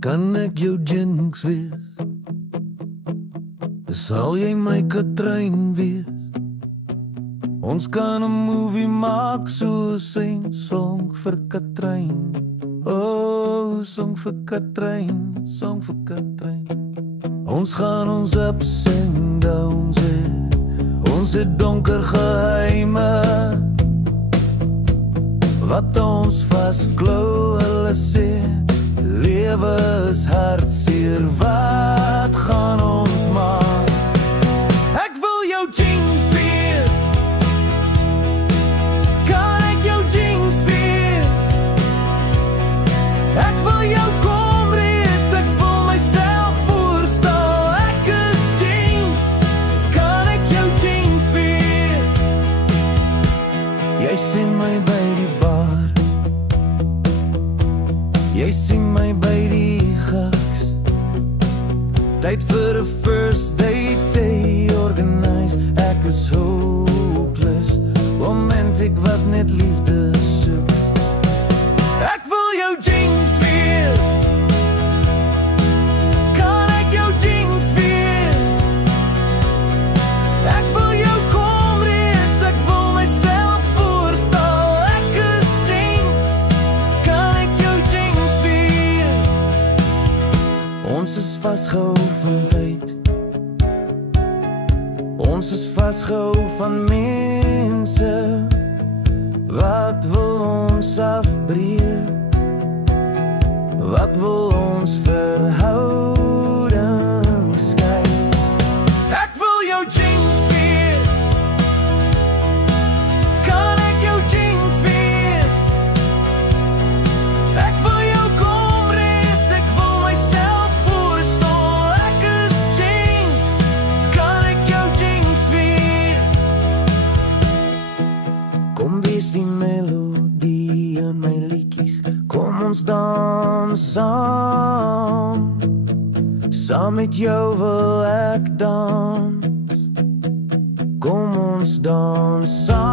Kan ek jou jinx wees? Sal jy my Katrein wees? Ons kan 'n movie maak, so sing song vir Katrein. Oh, song vir Katrein, song vir Katrein. Ons gaan ons ups en downs hê. Ons het donker geheime wat ons vasklou. Hulle sê lewe is hartseer, wat gaan ons maak? Ek wil jou jinx wees. Kan ek jou jinx wees? Ek wil jou kom red, ek wil myself voorstel. Ek is jinx. Kan ek jou jinx wees? Jy sien my by die bar, jy sien my by die gaks. Tyd vir 'n first date, they organise. Ek is hopeless, romantic wat net liefde soek. Ek wil jou jinx wees. Kan ek jou jinx wees? Ek wil jou kom red, ek wil myself voorstel. Ek is jinx. Kan ek jou jinx wees? Ons is vasgehou van tyd. Ons is vasgehou van mense wat wil ons afbreek, wat wil ons verhouding skei. Ek wil jou jinx wees. Kan ek jou jinx wees? Ek wil jou kom red, ek wil myself voorstel. Ek is jinx. Kan ek jou jinx wees? Kom wees die melodie in my liedjies. Kom ons dans saam. Saam met jou wil ek dans. Kom ons dans saam.